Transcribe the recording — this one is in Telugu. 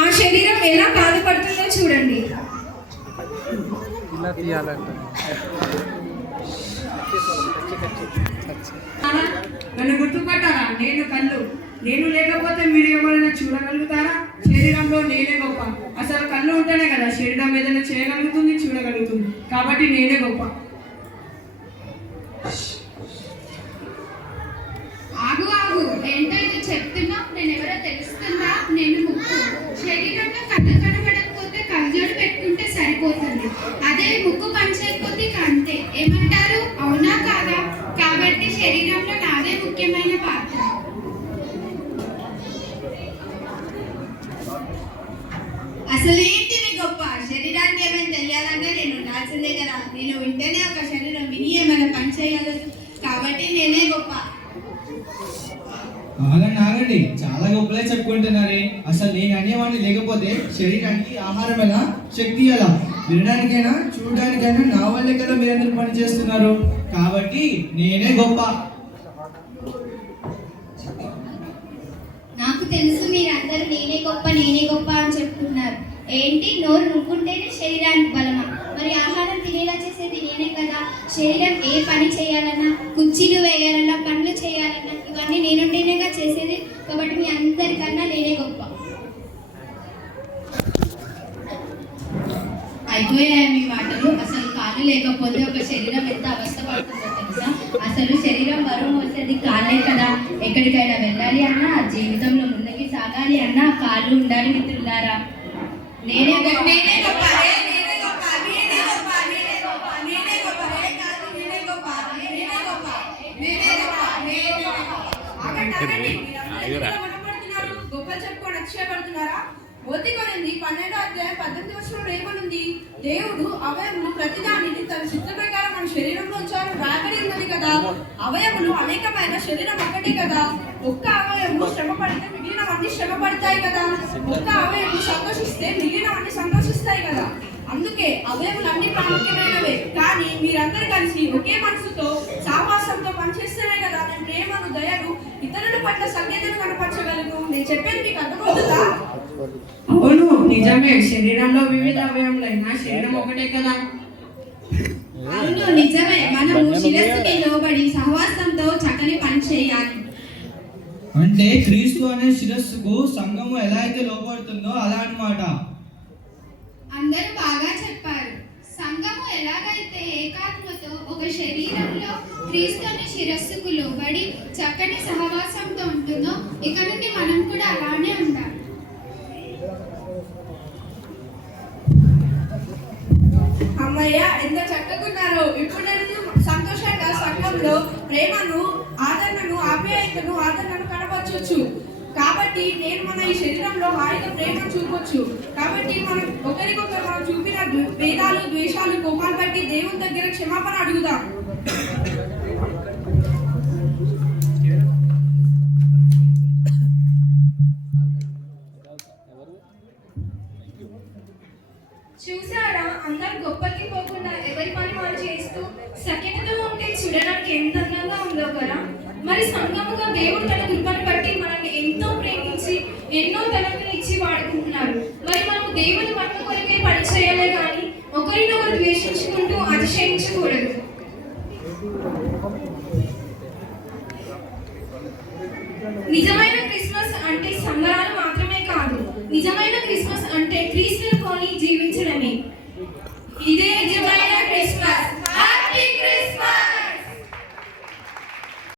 ఆ శరీరం ఎలా బాధపడుతుందో చూడండి. నన్ను గుర్తుపట్టారా? నేను కళ్ళు. నేను లేకపోతే మీరు ఎవరైనా చూడగలుగుతారా? శరీరంలో నేనే గొప్ప. అసలు కళ్ళు ఉంటేనే కదా శరీరం ఏదైనా చేయగలుగుతుంది, చూడగలుగుతుంది. కాబట్టి నేనే గొప్ప. ఆగు ఆగు, ఏంటో ఇది చెప్తున్నా? నేను ఎవరో తెలుస్తుందా? నేను ముక్కు. శరీరంలో కళ్ళు కనబడకపోతే కళ్ళజోడు పెట్టుకుంటే సరిపోతుంది. అదే ముక్కు పనిచేయకపోతే కంటే. ఏమంటారు? అవునా కాదా? కాబట్టి శరీరంలో నాదే ముఖ్యమైన పాత్ర. అసలు ఏంటిది గొప్ప? శరీరానికి ఏమైనా తెలియాలంటే నేను ఉండాల్సిందే కదా. నేను వింటేనే ఒక శరీరం విని ఏమైనా పని చేయగలదు. కాబట్టి నేనే గొప్ప. ఆగండి, చాలా గొప్పలే చెప్పుకుంటున్నారే. అసలు నేను అనేవాడిని లేకపోతే శరీరానికి ఆహారం ఎలా, శక్తి ఎలా? వినడానికైనా చూడడానికైనా నా వల్లే కదా మీరందరూ పని చేస్తున్నారు. కాబట్టి నేనే గొప్ప. నాకు తెలుసు మీరందరూ నేనే గొప్ప అని చెప్తున్నారు. ఏంటి? నోరు నువ్వుంటేనే శరీరానికి బలమా? మరి ఆహారం తినేలా చేసేది నేనే కదా. శరీరం ఏ పని చేయాలన్నా, కుర్చీలు వేయాలన్నా, పనులు చేయాలన్నా ఇవన్నీ నేనుంటేనేగా చేసేది. కాబట్టి మీ అందరికన్నా నేనే గొప్ప. అయిపోయాయి మీ మాటలు. అసలు కాళ్ళు లేకపోతే ఒక శరీరం ఎంత అవస్థ పడుతుందో తెలుసా? అసలు శరీరం బరువు మోసేది కాళ్ళే కదా. ఎక్కడికైనా వెళ్ళాలి అన్నా, జీవితంలో ముందుకి సాగాలి అన్నా కాళ్ళు ఉండాలి మిత్రులారా. నేనే గొప్ప. గొప్పలు చెప్పుకొని అక్షయపడుతున్నారా? ఒత్తికొనింది 12వ అధ్యాయం 18వ వచనంలో ఏమనుంది? దేవుడు అవయములు ప్రతిదానిని తన చిత్త ప్రకారం మన శరీరంలో ఉంచాలని రాబడి ఉన్నది కదా. అవయములు అనేకమైన, శరీరం ఒక్కటే కదా. ఒక్క అవయము శ్రమ పడితే మిగిలినవన్నీ శ్రమ పడతాయి కదా. ఒక్క అవయము సంతోషిస్తే మిగిలినవన్నీ సంతోషిస్తాయి కదా. అందుకే అవయములు అన్ని ప్రాముఖ్యమైనవే. కానీ మీరందరూ కలిసి ఒకే మనసుతో సావాసంతో పనిచేస్తేనే కదా నేను ప్రేమను, దయను, ఇతరుల పట్ల సంకేతాలు కనపరచగలను. నేను చెప్పేది మీకు అర్థమవుతుందా? అవును, నిజమే. శరీరంలో వివిధ అవయములైనా శరీరం ఒకటే కదా. అవును నిజమే. మనము శిరస్సుకి లోబడి సహవాసంతో చక్కని పని చేయాలి. అంటే క్రీస్తు అనే శిరస్సుకు సంఘము ఎలా అయితే లోపడుతుందో అలా అన్నమాట. అందరూ బాగా చెప్పారు. సంఘము ఎలాగైతే ఏకాత్మతో ఒక శరీరంలో క్రీస్తుని శిరస్సుకు లోబడి చక్కని సహవాసంతో ఉంటుందో, ఇక నుండి మనం కూడా అలానే ఉండాలి. అమ్మయ్య, ఎంత చక్కగున్నారు. ఇప్పుడు నేను సంతోషంగా సంఘంలో ప్రేమను, ఆదరణను కనపరచవచ్చు. కాబట్టి నేను మన ఈ శరీరంలో హాయిగా ప్రేమను చూపొచ్చు. కాబట్టి మనం ఒకరికొకరు మనం చూపిన భేదాలు, ద్వేషాలు, కోపాలు బట్టి దేవుని దగ్గర క్షమాపణ అడుగుదాం. చూసారా, అందరు గొప్పకి పోకుండా ఎవరి పని వాళ్ళు చేస్తూ సఖ్యతతో ఉంటే చూడడానికి ఎంత అందంగా ఉందో కదా. మరి సంఘముగా దేవుడు తన కృపను బట్టి మనల్ని ఎంతో ప్రేమించి ఎన్నో తలపులు ఇచ్చి వాడుకుంటున్నారు. మరి మనం దేవుని మట్టు కొరకే పని చేయాలే కానీ ఒకరినొకరు ద్వేషించుకుంటూ అతిశయించకూడదు. నిజమైన క్రిస్మస్ అంటే సంబరాలు మాత్రమే కాదు. నిజమైన క్రిస్మస్ అంటే క్రీస్తుని కొని జీవించడమే. ఇదే